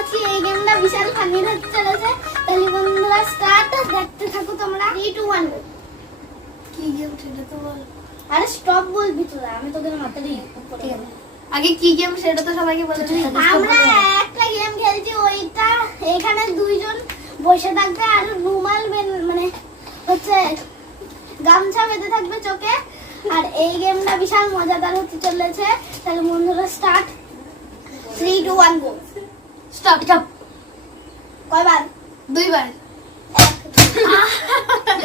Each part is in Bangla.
পাচ্ছি এই গেমটা বিশাল ফানি হতে চলেছে। তাহলে বন্ধুরা স্টার্ট, দেখতে থাকো তোমরা। 3 2 1 কি গেম সেটা তো বল। আরে স্টপ বলবি তোরা, আমি তোদের মাথায় দিই। ঠিক আছে, আগে কি গেম সেটা তো সবাইকে বলে দিই। আমরা একটা গেম খেলছি, ওইটা এখানে দুইজন বসে থাকবে আর রুমাল মানে হচ্ছে গামছা বেঁধে থাকবে চোখে। আর এই গেমটা বিশাল মজাদার হতে চলেছে। তাহলে বন্ধুরা স্টার্ট, 3 2 1 গো। Stop stop. কয়বার? 2 বার।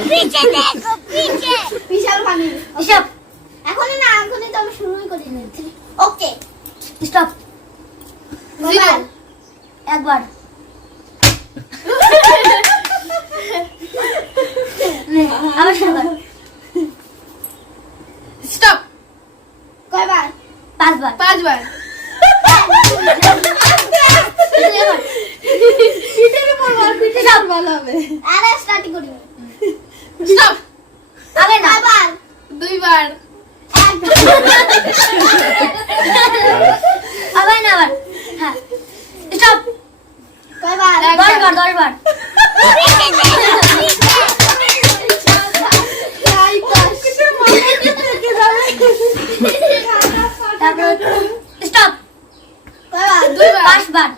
পিছে দেখো, পিছে। বিশাল ফানি। স্টপ। এখনই না, এখনই তো আমি শুরুই করি না। Okay stop. 0 একবার। আবার শুরু কর। স্টপ। কয়বার? 5 বার। 5 বার। পিঠের উপর বল, পিঠে সব ভালো হবে। আরে স্টার্ট করি। স্টপ। আগে না। কয়বার? 2 বার। আবার না, আবার। হ্যাঁ। স্টপ। কয়বার? 10 বার, 10 বার। স্টপ। কয়বার? 2 বার। 5 বার।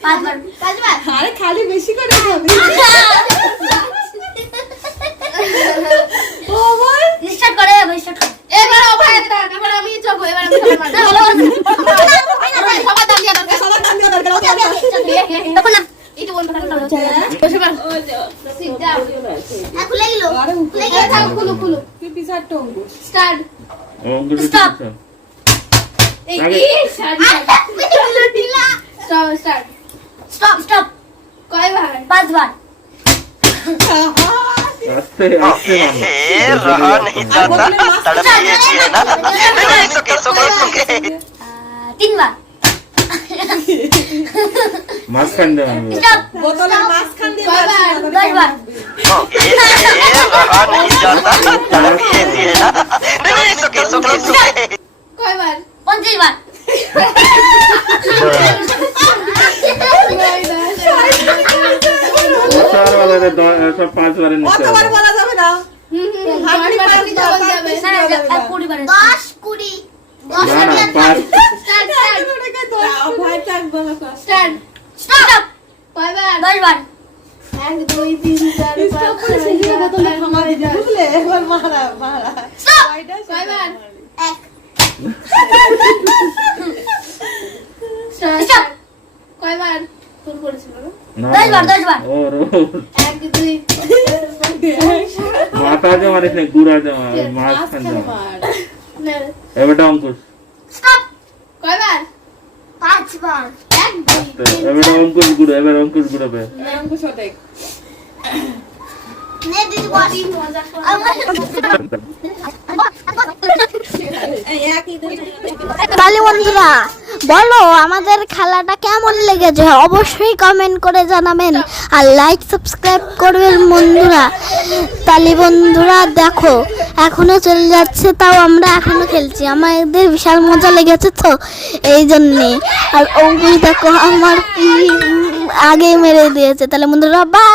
5 বার। 5 বার। আরে খালি বেশি করে খাবি। ও বল স্টার্ট করে, স্টার্ট করে। এবার অভয় দাঁড়, এবার আমি চোখ, এবার আমি সবার সবার দাঁড়িয়ে দরকার, সবার নাম দিয়ে দরকার ওকে তখন না একটু বন্ধ থাকতে হবে। বসে পড়। Sit down. খুলে গেল। আরে খুলে গেল। থাক, খুলো খুলো। তুই পিছার টঙ্গু স্টার্ট। স্টপ। এই আগে। কি sari. Stop start. Stop stop. কয়বার? 5 বার। আস্তে আস্তে रहा नहीं जाता तड़प ये जिए ना नहीं तो कैसो करोगे 3 বার। মাঝখান দিয়ে মারবো। স্টপ। বোতলের মাঝখান দিয়ে কয়বার? 10 বার। रहा नहीं जाता तड़प ये जिए ना नहीं तो कैसो करोगे কয়বার? 25 বার। চার বারে সব 5 বারে নিচে অতবার বলা যাবে না হাঁটনি পায়ে হাঁটনি যাবে যাবে। বেশি হ্যাঁ, হবে না 20 বার। 10 20 না না 5 স্টার্ট স্টার্ট। ভয় থাকবে না স্টার্ট। স্টপ। কয়বার? 10 বার। 1 2 3 4 5 6 বোতলে থামা দিতে বুঝলে এবার মারা মারা স্টপ। কয়টা কয়বার? 1 স্টপ। কয়বার? তোর করেছিল না? না 10 বার, 10 বার। ওর 1 2 মাথা দিয়ে মারিস না, গুড়া দিয়ে মার, মাঝখান দিয়ে মার। না। এবারটা অঙ্কুশ। স্টপ। কয়বার? 5 বার। 1 2 এবারটা অঙ্কুশ গুড়ো, এবার অঙ্কুশ গুড়োবে। অঙ্কুশ দেখ নে দিদি বস। মজা কর। তাহলে বন্ধুরা বলো আমাদের খেলাটা কেমন লেগেছে, অবশ্যই কমেন্ট করে জানাবেন আর লাইক সাবস্ক্রাইব করবেন বন্ধুরা। তাহলে বন্ধুরা দেখো এখনো চলে যাচ্ছে, তাও আমরা এখনো খেলছি, আমাদের বিশাল মজা লেগেছে তো এই জন্যে। আর অঙ্কুশ দেখো আমার আগেই মেরে দিয়েছে। তাহলে বন্ধুরা বাই।